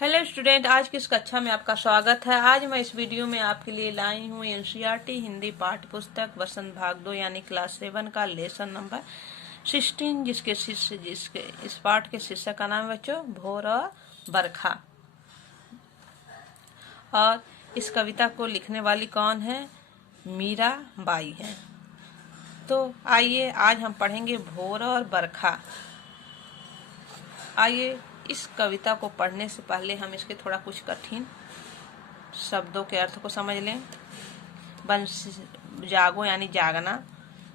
Hello student, आज की इस कक्षा में आपका स्वागत है। आज मैं इस वीडियो में आपके लिए लाई हूँ एनसीईआरटी हिंदी पाठ्य पुस्तक वसंत भाग 2 यानी क्लास 7 का लेसन नंबर 16, जिसके इस पाठ के शीर्षक का नाम है बच्चों भोर और बरखा। और इस कविता को लिखने वाली कौन है? मीरा बाई है। तो आइए आज हम पढ़ेंगे भोर और बरखा। आइए इस कविता को पढ़ने से पहले हम इसके थोड़ा कुछ कठिन शब्दों के अर्थ को समझ लें। बंसी जागो यानी जागना,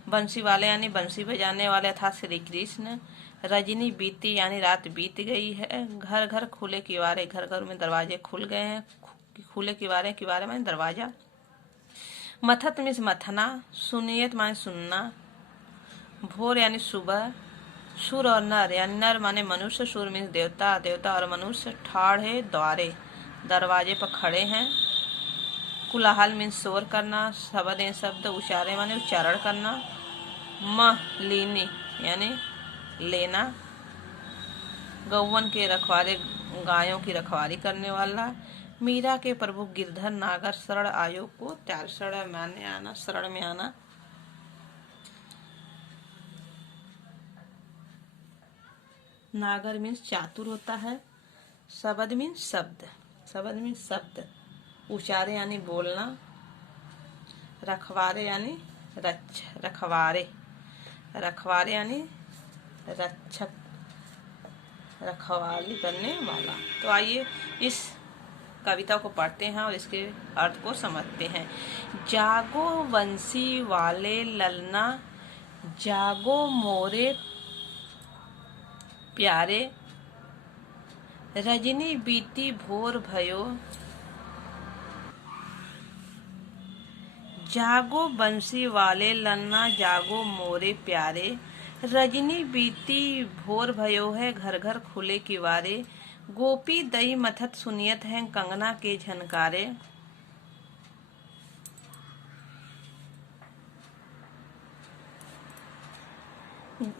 बंसी वाले यानी बंसी बजाने वाले अर्थात श्री कृष्ण। रजनी बीती यानी रात बीत गई है। घर घर खुले किवारे, घर घर में दरवाजे खुल गए हैं। खुले किवारे, किवारे माने दरवाजा। मथत मीन्स मथना, सुनियत माने सुनना। भोर यानी सुबह। सुर और नर यानी नर माने मनुष्य, सुर मीन्स देवता, देवता और मनुष्य। ठाढ़े द्वारे, दरवाजे पर खड़े हैं। कुलाहल मीन्स शोर करना। शब्द शब्द, उच्चारे माने उच्चारण करना। मह लीनी यानी लेना। गौवन के रखवारे, गायों की रखवारी करने वाला। मीरा के प्रभु गिरधर नागर शरण आयोग को त्याग, शरण माने आना, शरण में आना। नागर मीन्स चातुर होता है। शब्द मीन्स शब्द, शब्द मीन्स शब्द। उचारे यानी बोलना। रखवारे यानी रखवारे, रखवारे यानी रक्षक, रखवाली करने वाला। तो आइए इस कविता को पढ़ते हैं और इसके अर्थ को समझते हैं। जागो बंसी वाले ललना, जागो मोरे प्यारे। रजनी बीती भोर भयो, जागो बंसी वाले ललना, जागो मोरे प्यारे। रजनी बीती भोर भयो है, घर घर खुले किवारे। गोपी दई मथत सुनियत हैं, कंगना के झनकारे।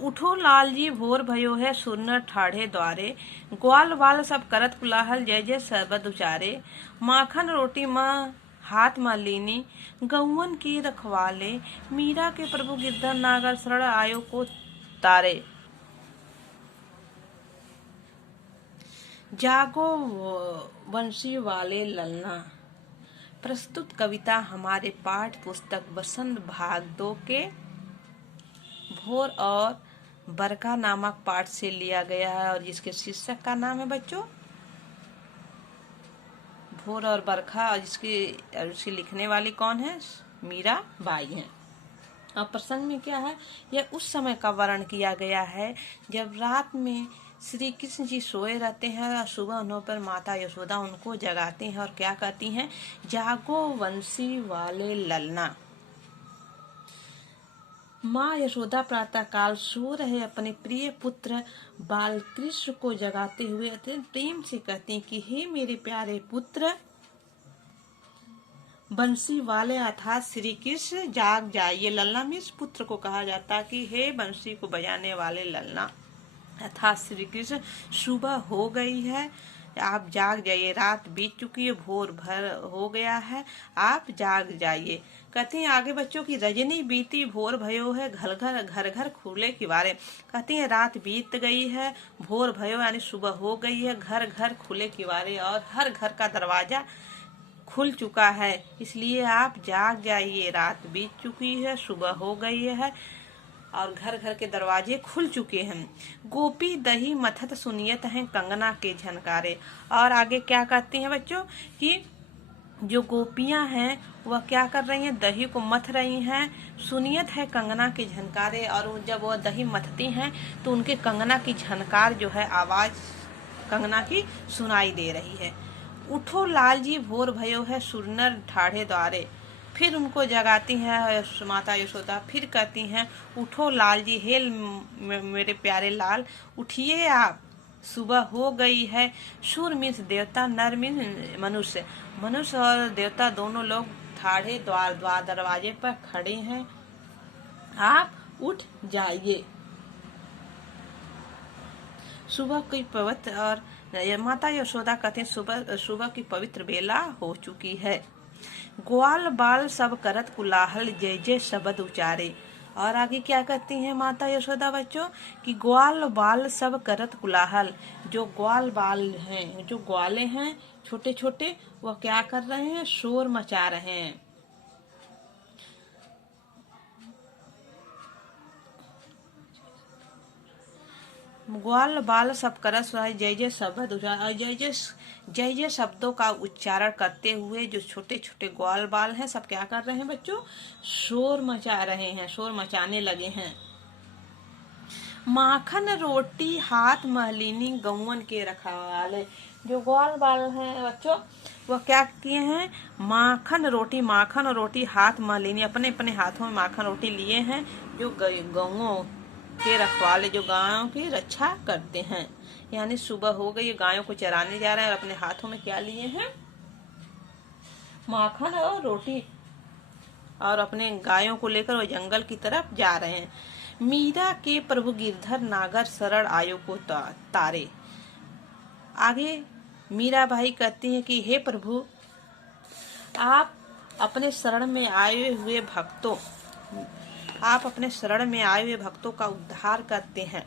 उठो लाल जी भोर भयो है, सुरनर ठाढ़े द्वारे। ग्वाल वाल सब करत कुलाहल, जय जय शब्द उचारे। माखन रोटी माँ हाथ माँ लीनी, गौवन की रखवाले। मीरा के प्रभु गिरधर नागर शरण आयो को तारे। जागो बंसी वाले ललना। प्रस्तुत कविता हमारे पाठ्य पुस्तक वसंत भाग 2 के भोर और बरखा नामक पाठ से लिया गया है और जिसके शीर्षक का नाम है बच्चों भोर और बरखा। और इसकी लिखने वाली कौन है? मीरा बाई है। और प्रसंग में क्या है? यह उस समय का वर्णन किया गया है जब रात में श्री कृष्ण जी सोए रहते हैं और सुबह उन्हों पर माता यशोदा उनको जगाती हैं और क्या कहती हैं? जागो वंशी वाले ललना। माँ यशोदा प्रातः काल सो रहे अपने प्रिय पुत्र बाल कृष्ण को जगाते हुए अत्यंत प्रेम से कहती कि हे मेरे प्यारे पुत्र बंसी वाले अर्थात श्री कृष्ण जाग जाइए। ललना में इस पुत्र को कहा जाता है कि हे बंसी को बजाने वाले ललना अर्थात श्री कृष्ण, सुबह हो गई है, आप जाग जाइए। रात बीत चुकी है, भोर भर हो गया है, आप जाग जाइए। कहती हैं आगे बच्चों की रजनी बीती भोर भयो है, घर घर खुले किवारे। कहती हैं रात बीत गई है, भोर भयो यानी सुबह हो गई है, घर घर खुले किवारे और हर घर का दरवाजा खुल चुका है, इसलिए आप जाग जाइए। रात बीत चुकी है, सुबह हो गई है और घर घर के दरवाजे खुल चुके हैं। गोपी दही मथत सुनियत हैं, कंगना के झनकारे। और आगे क्या कहती हैं बच्चों कि जो गोपियां हैं वह क्या कर रही हैं? दही को मथ रही हैं। सुनियत है कंगना के झनकारे, और जब वह दही मथती हैं तो उनके कंगना की झनकार जो है, आवाज कंगना की सुनाई दे रही है। उठो लाल जी भोर भयो है, सुरनर ठाढ़े द्वारे। फिर उनको जगाती हैं माता यशोदा, फिर कहती हैं उठो लाल जी, हे मेरे प्यारे लाल उठिए आप, सुबह हो गई है। सुर मीन्स देवता, नर मीन्स मनुष्य। मनुष्य और देवता दोनों लोग ठाढ़े द्वार दरवाजे पर खड़े हैं, आप उठ जाइए। सुबह की पवित्र और माता यशोदा कहते हैं सुबह की पवित्र बेला हो चुकी है। ग्वाल बाल सब करत कुलाहल, जय जय शब्द उचारे। और आगे क्या कहती हैं माता यशोदा बच्चों कि ग्वाल बाल सब करत कुलाहल, जो ग्वाल बाल हैं, जो ग्वाले हैं छोटे छोटे, वह क्या कर रहे हैं, शोर मचा रहे हैं। ग्वाल बाल सब करत जय जय शब्द उचार, जय जय शब्दों का उच्चारण करते हुए जो छोटे छोटे ग्वाल बाल हैं सब क्या कर रहे हैं बच्चों, शोर मचा रहे हैं, शोर मचाने लगे हैं। माखन रोटी हाथ महलिनी गौवन के रखवाले, जो ग्वाल बाल हैं बच्चों वह क्या किए हैं, माखन रोटी हाथ महलिनी, अपने अपने हाथों में माखन रोटी लिए हैं, जो गौओं के रखवाले, जो गायों की रक्षा करते हैं। यानी सुबह हो गई, गायों को चराने जा रहे हैं और अपने हाथों में क्या लिए हैं, माखन और रोटी, और अपने गायों को लेकर वो जंगल की तरफ जा रहे हैं। मीरा के प्रभु गिरधर नागर शरण आयो को तारे। आगे मीरा भाई कहती हैं कि हे प्रभु, आप अपने शरण में आए हुए भक्तों का उद्धार करते हैं,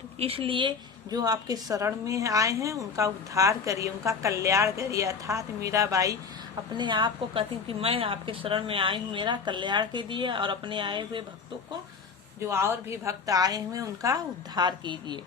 तो इसलिए जो आपके शरण में आए हैं उनका उद्धार करिए, उनका कल्याण करिए। अर्थात मीराबाई अपने आप को कहती कि मैं आपके शरण में आई हूँ, मेरा कल्याण कीजिए और अपने आए हुए भक्तों को, जो और भी भक्त आए हुए उनका उद्धार कीजिए।